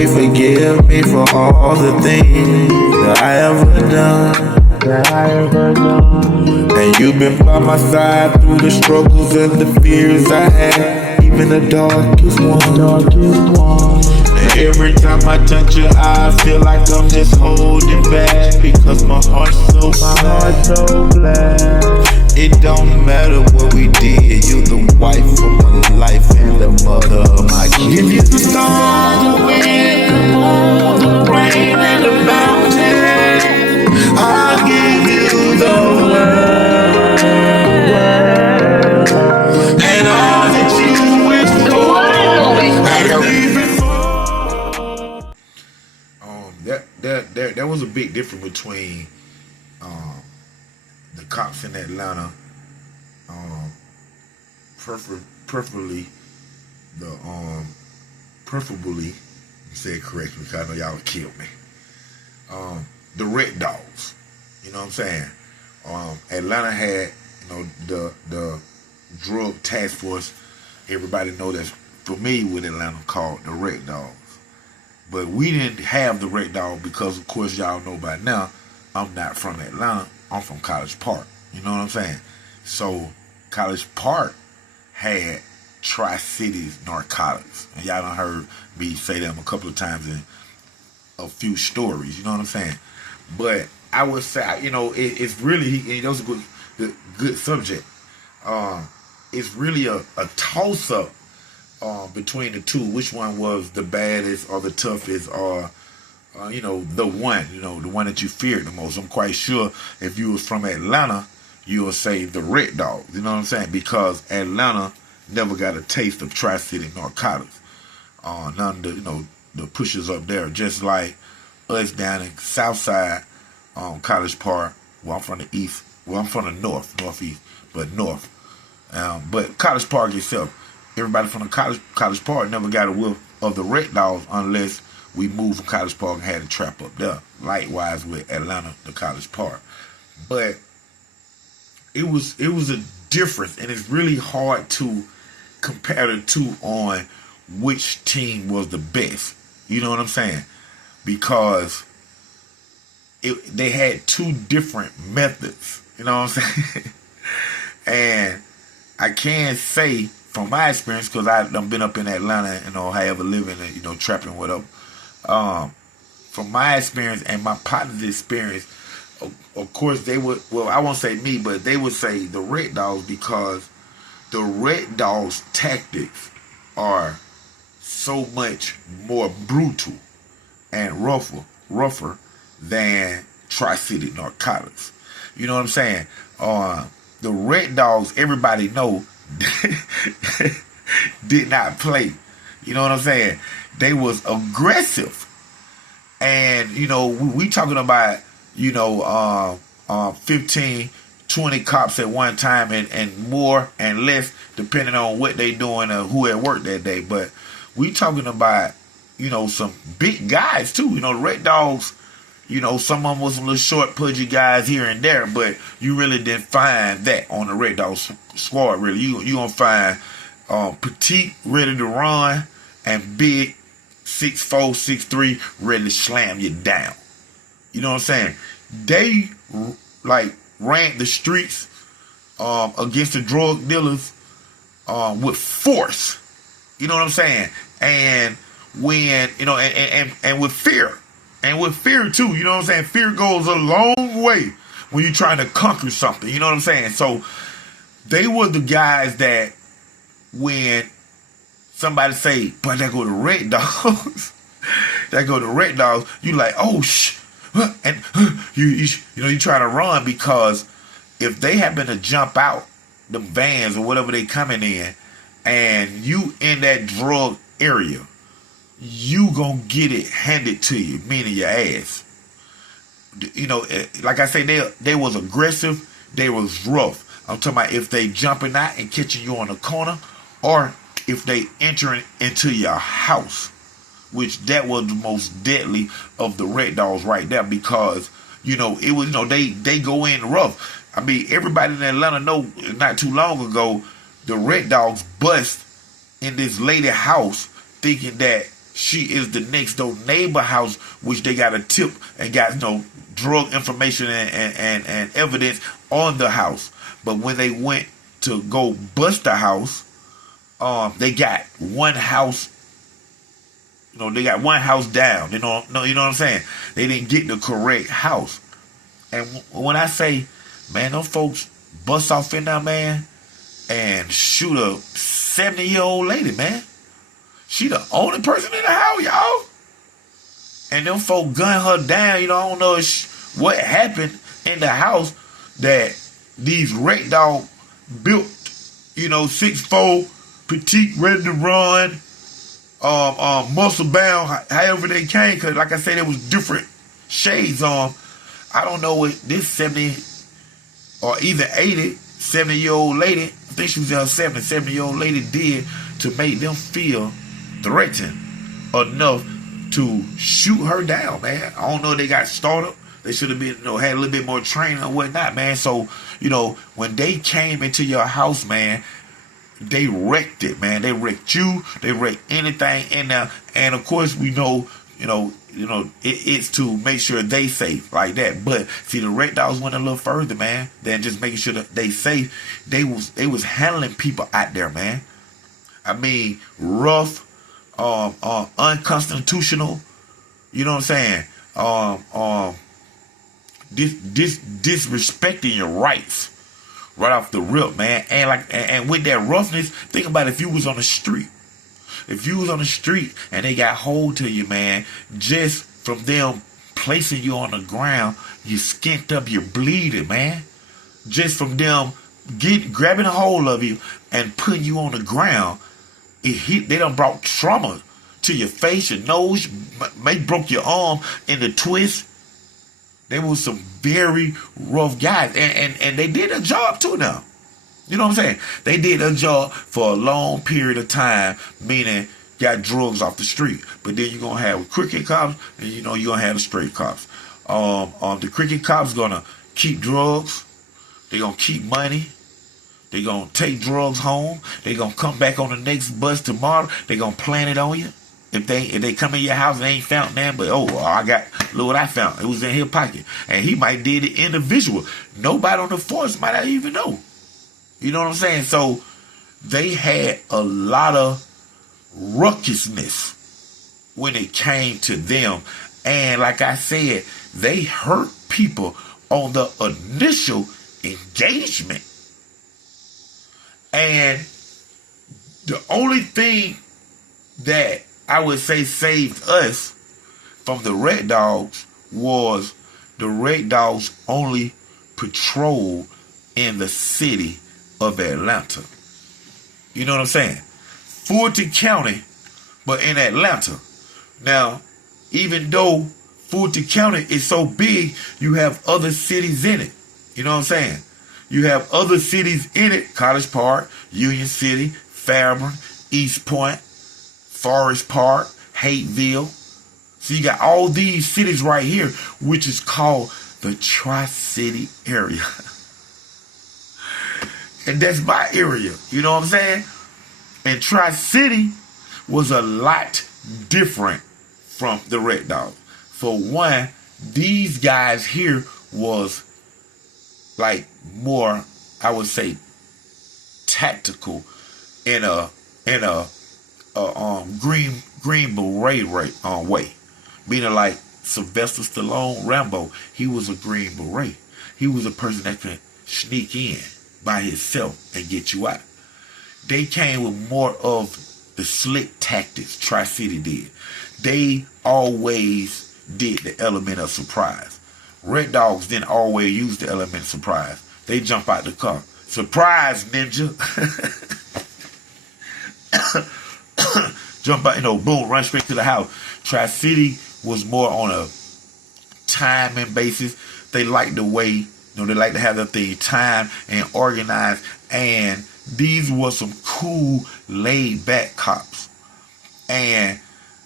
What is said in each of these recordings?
pray forgive me for all the things that I ever done. And you've been by my side through the struggles and the fears I had, even the darkest one. And every time I touch your eye, I feel like I'm just holding back, because my heart's so glad. It don't matter what we did, you're the wife of my life and the mother of my kids. Give you the stars, the wind, the moon, the rain, and the mountains. I'll give you the world and all that you wish for. There was a big difference between the cops in Atlanta, preferably, say it correctly because I know y'all would kill me. The Red Dogs, you know what I'm saying? Atlanta had, the drug task force. Everybody know that's familiar with Atlanta, called the Red Dogs. But we didn't have the Red Dog because, of course, y'all know by now, I'm not from Atlanta. I'm from College Park. You know what I'm saying? So College Park had Tri-Cities narcotics. And y'all done heard me say them a couple of times in a few stories. You know what I'm saying? But I would say, it's really, that was a good subject. It's really a toss-up between the two. Which one was the baddest or the toughest, or the one that you feared the most? I'm quite sure if you was from Atlanta, you will say the Red Dogs. You know what I'm saying? Because Atlanta never got a taste of Tri-City narcotics. None of the pushers up there, just like us down in Southside, College Park. Well, I'm from the east. Well, I'm from the northeast, but north. But College Park itself, everybody from the College Park never got a whiff of the Red Dogs unless we moved from College Park and had a trap up there. Likewise with Atlanta, the College Park. But it was a difference, and it's really hard to compare the two on which team was the best. You know what I'm saying? Because they had two different methods. You know what I'm saying? And I can say from my experience, because I've been up in Atlanta and however living and trapping whatever. From my experience and my partner's experience, of course they would. Well, I won't say me, but they would say the Red Dogs, because the Red Dogs' tactics are so much more brutal and rougher than Tri-City narcotics. You know what I'm saying? The Red Dogs, everybody know, did not play. You know what I'm saying? They was aggressive. And, we talking about, 15, 20 cops at one time, and more and less depending on what they doing or who at work that day. But we talking about, some big guys too. The Red Dogs, some of them was some little short, pudgy guys here and there, but you really didn't find that on the Red Dogs squad, really. You gonna find petite, ready to run, and big, 6'4", 6'3", ready to slam you down. You know what I'm saying? They ran the streets against the drug dealers with force. You know what I'm saying? And when and with fear. And with fear too, you know what I'm saying? Fear goes a long way when you're trying to conquer something. You know what I'm saying? So they were the guys that when somebody say, "But that go to Red Dogs," you like, "Oh and you try to run, because if they happen to jump out them vans or whatever they coming in, and you in that drug area, you gonna get it handed to you, meaning your ass. Like I say, they was aggressive, they was rough. I'm talking about if they jumping out and catching you on the corner, or if they entering into your house, which that was the most deadly of the Red Dogs right there, because it was they go in rough. I mean, everybody in Atlanta know not too long ago the Red Dogs bust in this lady house thinking that she is the next door neighbor house, which they got a tip and got drug information and evidence on the house. But when they went to go bust the house, they got one house. They got one house down. You know what I'm saying? They didn't get the correct house. And when I say, man, those folks bust off in there, man, and shoot a 70-year-old lady, man. She the only person in the house, y'all. And them folk gun her down. I don't know what happened in the house that these wreck dog built, 6'4", petite, ready to run, muscle bound, however they came. Because like I said, there was different shades on. I don't know what this 70 or even 80, 70-year-old lady, I think she was in her 70-year-old lady did to make them feel threatened enough to shoot her down, man. I don't know if they got started. They should have been, had a little bit more training or whatnot, man. So, when they came into your house, man, they wrecked it, man. They wrecked you. They wrecked anything in there. And of course, we know, it's to make sure they safe like that. But see, the wreck dogs went a little further, man, than just making sure that they safe. They was handling people out there, man. I mean, rough, unconstitutional. You know what I'm saying? Disrespecting your rights right off the rip, man. And with that roughness, think about if you was on the street. If you was on the street and they got hold to you, man, just from them placing you on the ground, you skint up, you're bleeding, man. Just from them grabbing a hold of you and putting you on the ground, they done brought trauma to your face, your nose, may broke your arm in the twist. They was some very rough guys, and they did a job too now. You know what I'm saying? They did a job for a long period of time, meaning got drugs off the street. But then you're gonna have crooked cops, and you're gonna have the straight cops. The crooked cops gonna keep drugs. They gonna keep money. They gonna take drugs home. They gonna come back on the next bus tomorrow. They gonna plant it on you. If they come in your house and they ain't found that, but look what I found. It was in his pocket. And he might did it individual. Nobody on the force might not even know. You know what I'm saying? So they had a lot of ruckusness when it came to them. And like I said, they hurt people on the initial engagement. And the only thing that I would say saved us from the Red Dogs was the Red Dogs only patrolled in the city of Atlanta. You know what I'm saying? Fulton County, but in Atlanta. Now, even though Fulton County is so big, you have other cities in it. You know what I'm saying? You have other cities in it. College Park, Union City, Fairburn, East Point, Forest Park, Hateville. So you got all these cities right here, which is called the Tri-City area. And that's my area. You know what I'm saying? And Tri-City was a lot different from the Red Dog. For one, these guys here was like more, I would say, tactical in a green beret way. Meaning like Sylvester Stallone, Rambo, he was a green beret. He was a person that could sneak in by himself and get you out. They came with more of the slick tactics Tri-City did. They always did the element of surprise. Red Dogs didn't always use the element of surprise. They jump out the car. Surprise, ninja. Jump out, boom, run straight to the house. Tri-City was more on a timing basis. They like the way, they like to have their thing timed and organized. And these were some cool, laid-back cops. And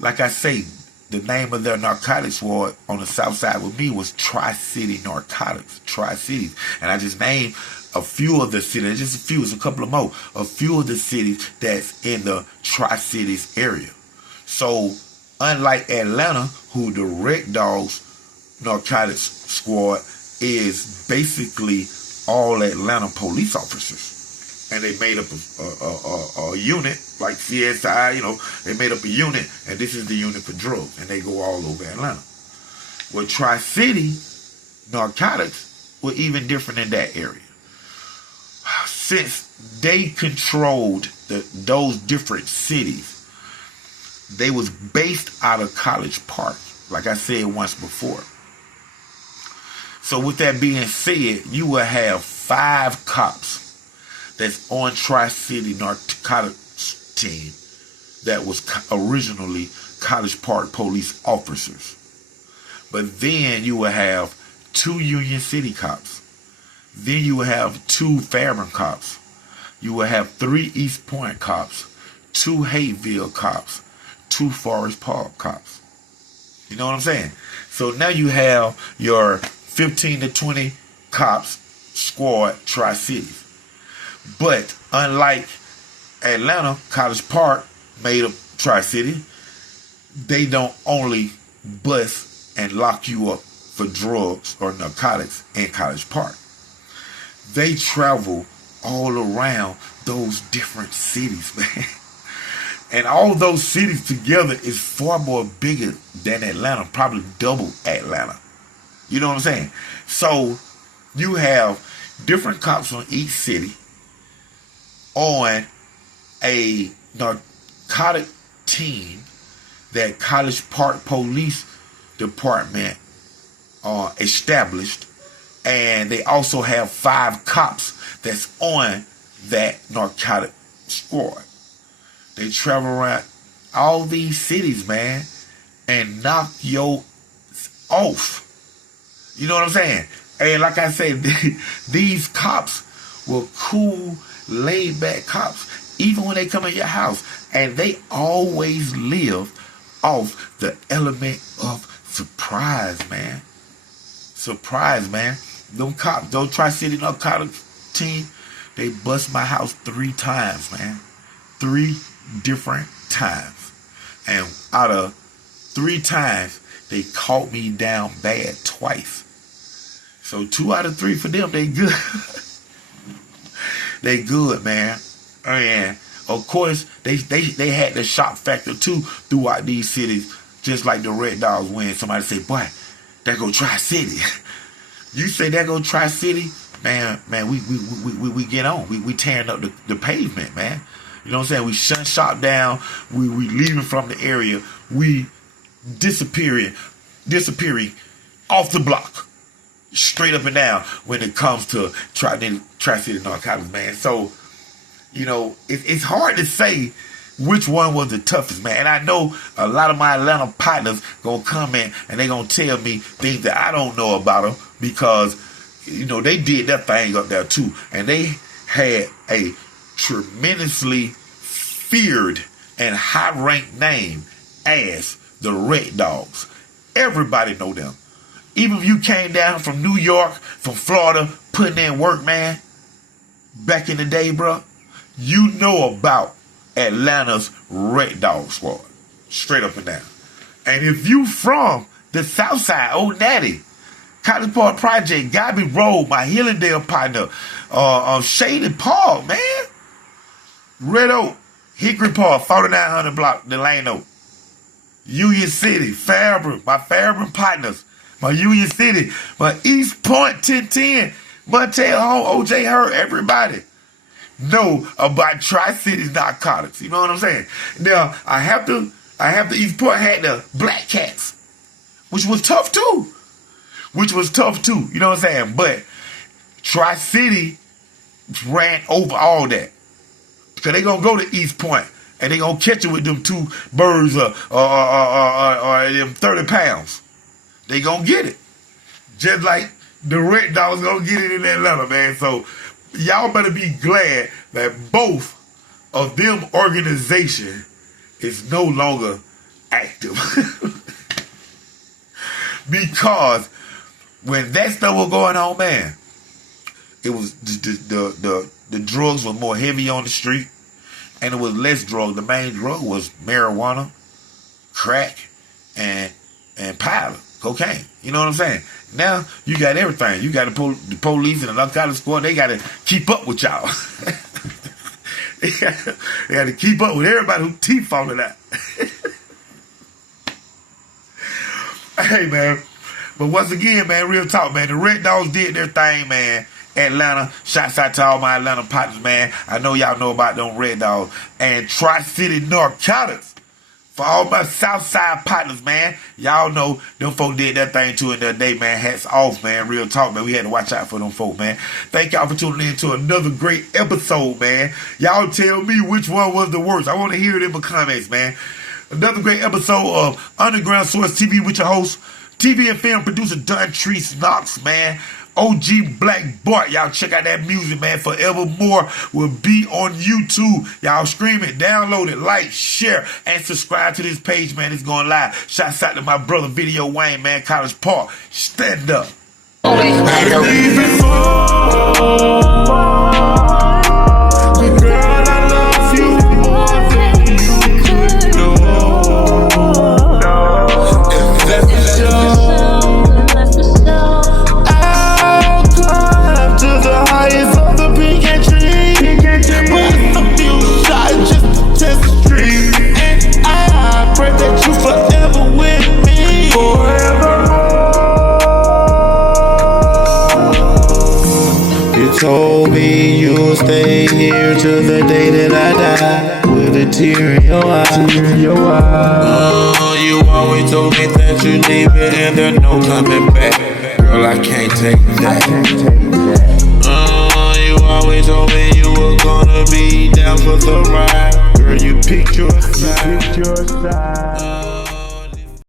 like I say, the name of their narcotics ward on the south side with me was Tri-City Narcotics, Tri-Cities. And I just named a few of the cities, just a few, it's a couple of more, a few of the cities that's in the Tri-Cities area. So Unlike Atlanta, who the Red Dogs narcotics squad is basically all Atlanta police officers. And they made up a unit, like CSI, they made up a unit, and this is the unit for drugs, and they go all over Atlanta. Well, Tri-City narcotics were even different in that area. Since they controlled those different cities, they was based out of College Park, like I said once before. So with that being said, you will have 5 cops that's on Tri-City narcotics team that was originally College Park police officers. But then you will have 2 Union City cops. Then you will have 2 Fairburn cops. You will have 3 East Point cops, 2 Hayville cops, 2 Forest Park cops. You know what I'm saying? So now you have your 15 to 20 cops squad Tri-City. But unlike Atlanta, College Park made up Tri-City, they don't only bust and lock you up for drugs or narcotics in College Park. They travel all around those different cities, man. And all those cities together is far more bigger than Atlanta, probably double Atlanta. You know what I'm saying? So you have different cops on each city on a narcotic team that College Park Police Department established, and they also have 5 cops that's on that narcotic squad. They travel around all these cities, man, and knock you off. You know what I'm saying? And like I said, these cops were cool, laid-back cops, even when they come in your house. And they always live off the element of surprise, man. Surprise, man. Them cops, those Tri-City narcotics team, they bust my house 3 times, man. 3 different times. And out of 3 times, they caught me down bad twice. So 2 out of 3 for them, they good. They good, man. And of course, they had the shock factor too throughout these cities, just like the Red Dogs when somebody say, boy, that go Tri-City. You say that go Tri-City, man, we get on. We tearing up the pavement, man. You know what I'm saying? We shut down. We leaving from the area. We disappearing off the block, straight up and down when it comes to Tri-City narcotics, man. So, it's hard to say which one was the toughest, man. And I know a lot of my Atlanta partners gonna come in and they gonna tell me things that I don't know about them because, they did that thing up there too. And they had a tremendously feared and high-ranked name as the Red Dogs. Everybody know them. Even if you came down from New York, from Florida, putting in work, man, back in the day, bro, you know about Atlanta's Red Dog squad. Straight up and down. And if you from the South Side, Old Natty, College Park Project, Gabby Road, my Hillendale partner, Shady Park, man, Red Oak, Hickory Park, 4900 block, Delano, Union City, Fairburn, my Fairburn partners, my Union City, my East Point 1010, Montel Home, OJ Hurt, everybody know about Tri-City narcotics. You know what I'm saying? Now, I have to East Point had the Black Cats, which was tough too. You know what I'm saying? But Tri-City ran over all that. Because they gonna go to East Point and they gonna catch it with them 2 birds or them 30 pounds. They gonna get it. Just like the Red Dogs gonna get it in Atlanta, man. So y'all better be glad that both of them organization is no longer active. Because when that stuff was going on, man, it was the drugs were more heavy on the street, and it was less drugs. The main drug was marijuana, crack, and powder, cocaine. You know what I'm saying? Now you got everything. You got the police and the narcotics squad. They got to keep up with y'all. They got to keep up with everybody who teeth falling out. Hey, man. But once again, man, real talk, man. The Red Dogs did their thing, man. Atlanta. Shouts out to all my Atlanta partners, man. I know y'all know about them Red Dogs. And Tri-City Norc Cuties. For all my Southside partners, man. Y'all know them folk did that thing too in their day, man. Hats off, man. Real talk, man. We had to watch out for them folk, man. Thank y'all for tuning in to another great episode, man. Y'all tell me which one was the worst. I want to hear it in the comments, man. Another great episode of Underground Source TV with your host, TV and film producer Dontrece Knox, man. OG Black Bart. Y'all check out that music, man. Forevermore will be on YouTube. Y'all stream it, download it, like, share, and subscribe to this page, man. It's going live. Shouts out to my brother Video Wayne, man. College Park. Stand up. Told me you'll stay here till the day that I die, with a tear in your eye. You always told me that you leave it and there's no coming back. Girl, I can't take that. You always told me you were gonna be down for the ride. Girl, you picked your side.